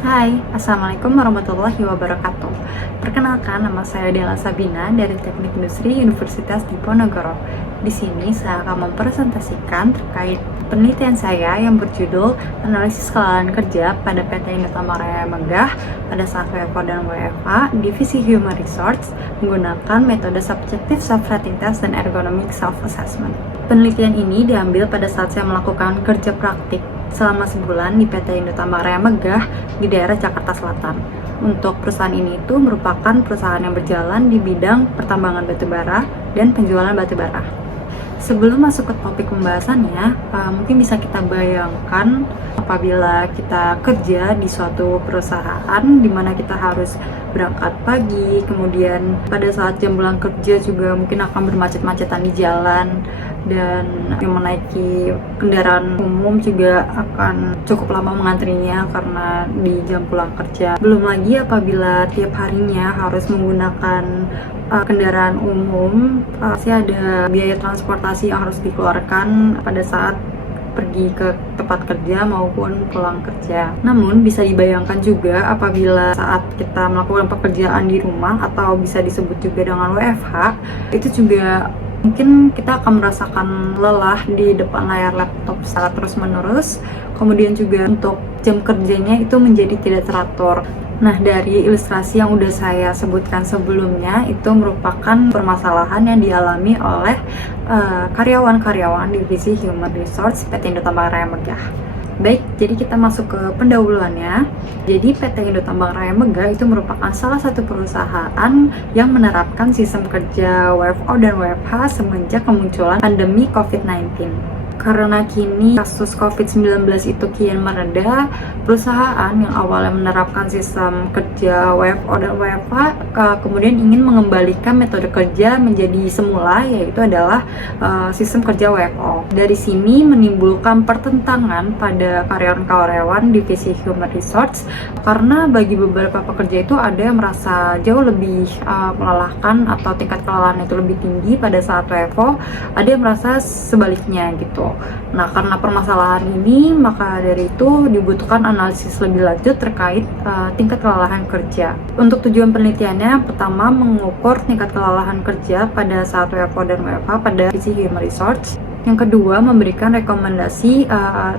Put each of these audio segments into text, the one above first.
Hai, Assalamualaikum warahmatullahi wabarakatuh. Perkenalkan, nama saya Della Sabina dari Teknik Industri Universitas Diponegoro. Di sini saya akan mempresentasikan terkait penelitian saya yang berjudul Analisis Kelelahan Kerja pada PT Indotama Raya Megah pada saat WFO dan WFA Divisi Human Resource menggunakan metode Subjective Self-Rating Test dan Ergonomic Self-Assessment. Penelitian ini diambil pada saat saya melakukan kerja praktik selama sebulan di PT Indotama Raya Megah di daerah Jakarta Selatan. Untuk perusahaan ini itu merupakan perusahaan yang berjalan di bidang pertambangan batubara dan penjualan batubara. Sebelum masuk ke topik pembahasannya, mungkin bisa kita bayangkan apabila kita kerja di suatu perusahaan di mana kita harus berangkat pagi, kemudian pada saat jam pulang kerja juga mungkin akan bermacet-macetan di jalan, dan yang menaiki kendaraan umum juga akan cukup lama mengantrinya karena di jam pulang kerja. Belum lagi apabila tiap harinya harus menggunakan kendaraan umum, pasti ada biaya transportasi yang harus dikeluarkan pada saat pergi ke tempat kerja maupun pulang kerja. Namun bisa dibayangkan juga apabila saat kita melakukan pekerjaan di rumah atau bisa disebut juga dengan WFH, itu juga mungkin kita akan merasakan lelah di depan layar laptop secara terus-menerus. Kemudian juga untuk jam kerjanya itu menjadi tidak teratur. Nah, dari ilustrasi yang udah saya sebutkan sebelumnya, itu merupakan permasalahan yang dialami oleh karyawan-karyawan divisi Human Resource PT Indotama Raya Megah. Baik, jadi kita masuk ke pendahuluannya. Jadi PT Indotama Raya Megah itu merupakan salah satu perusahaan yang menerapkan sistem kerja WFO dan WFH semenjak kemunculan pandemi COVID-19. Karena kini kasus COVID-19 itu kian mereda, perusahaan yang awalnya menerapkan sistem kerja WFO dan WFH kemudian ingin mengembalikan metode kerja menjadi semula, yaitu adalah sistem kerja WFO. Dari sini menimbulkan pertentangan pada karyawan-karyawan divisi Human Resource, karena bagi beberapa pekerja itu ada yang merasa jauh lebih melelahkan atau tingkat kelelahan itu lebih tinggi pada saat WFO, ada yang merasa sebaliknya gitu. Nah, karena permasalahan ini, maka dari itu dibutuhkan analisis lebih lanjut terkait tingkat kelelahan kerja. Untuk tujuan penelitiannya, pertama mengukur tingkat kelelahan kerja pada saat WFO dan WFH pada divisi Human Resource. Yang kedua, memberikan rekomendasi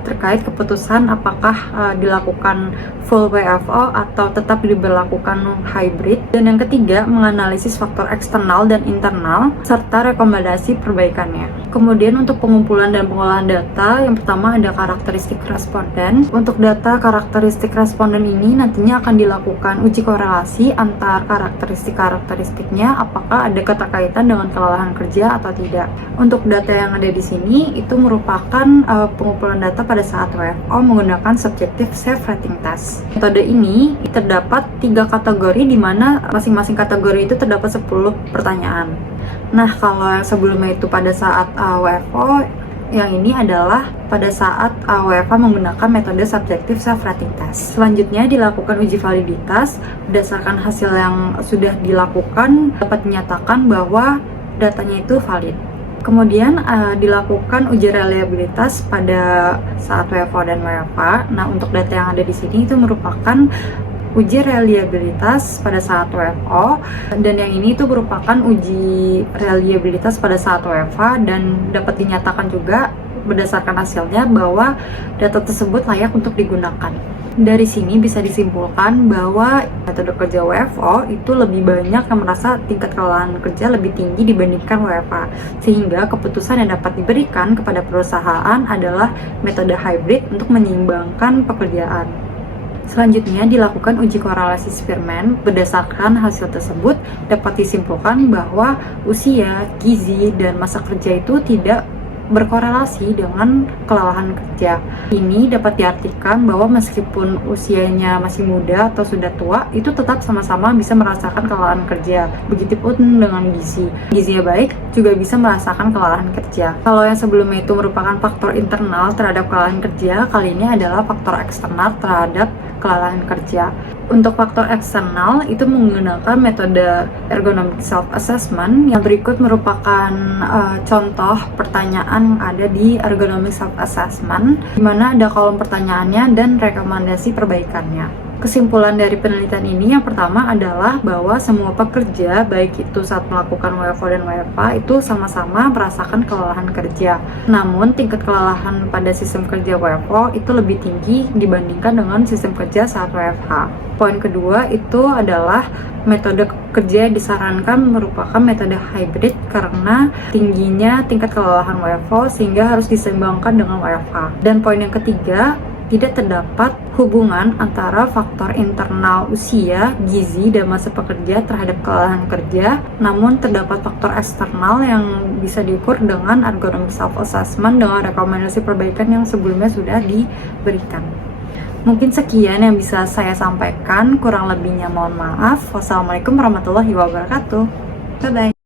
terkait keputusan apakah dilakukan full WFO atau tetap diberlakukan hybrid. Dan yang ketiga, menganalisis faktor eksternal dan internal serta rekomendasi perbaikannya. Kemudian untuk pengumpulan dan pengolahan data, yang pertama ada karakteristik responden. Untuk data karakteristik responden ini nantinya akan dilakukan uji korelasi antar karakteristiknya, apakah ada keterkaitan dengan kelelahan kerja atau tidak. Untuk data yang ada di sini itu merupakan pengumpulan data pada saat WFO menggunakan Subjective Self-Rating Test. Metode ini terdapat 3 kategori di mana masing-masing kategori itu terdapat 10 pertanyaan. Nah, kalau yang sebelumnya itu pada saat WFO, yang ini adalah pada saat WFH menggunakan metode Subjective Self-Rating Test. Selanjutnya dilakukan uji validitas. Berdasarkan hasil yang sudah dilakukan, dapat dinyatakan bahwa datanya itu valid. Kemudian dilakukan uji reliabilitas pada saat WFO dan WFH. Nah, untuk data yang ada di sini itu merupakan uji reliabilitas pada saat WFO, dan yang ini itu merupakan uji reliabilitas pada saat WFH, dan dapat dinyatakan juga berdasarkan hasilnya bahwa data tersebut layak untuk digunakan. Dari sini bisa disimpulkan bahwa metode kerja WFO itu lebih banyak yang merasa tingkat kelelahan kerja lebih tinggi dibandingkan WFH, sehingga keputusan yang dapat diberikan kepada perusahaan adalah metode hybrid untuk menyeimbangkan pekerjaan. Selanjutnya dilakukan uji korelasi Spearman. Berdasarkan hasil tersebut dapat disimpulkan bahwa usia, gizi, dan masa kerja itu tidak berkorelasi dengan kelelahan kerja. Ini dapat diartikan bahwa meskipun usianya masih muda atau sudah tua, itu tetap sama-sama bisa merasakan kelelahan kerja. Begitupun dengan gizi. Gizinya baik juga bisa merasakan kelelahan kerja. Kalau yang sebelumnya itu merupakan faktor internal terhadap kelelahan kerja, kali ini adalah faktor eksternal terhadap kelelahan kerja. Untuk faktor eksternal itu menggunakan metode ergonomic self-assessment. Yang berikut merupakan contoh pertanyaan yang ada di ergonomic self-assessment, di mana ada kolom pertanyaannya dan rekomendasi perbaikannya. Kesimpulan dari penelitian ini yang pertama adalah bahwa semua pekerja, baik itu saat melakukan WFO dan WFH, itu sama-sama merasakan kelelahan kerja. Namun tingkat kelelahan pada sistem kerja WFO itu lebih tinggi dibandingkan dengan sistem kerja saat WFH. Poin kedua itu adalah metode kerja yang disarankan merupakan metode hybrid karena tingginya tingkat kelelahan WFO sehingga harus diseimbangkan dengan WFH. Dan poin yang ketiga, tidak terdapat hubungan antara faktor internal usia, gizi, dan masa pekerja terhadap kelelahan kerja, namun terdapat faktor eksternal yang bisa diukur dengan ergonomic self-assessment dengan rekomendasi perbaikan yang sebelumnya sudah diberikan. Mungkin sekian yang bisa saya sampaikan, kurang lebihnya mohon maaf. Wassalamualaikum warahmatullahi wabarakatuh. Bye-bye.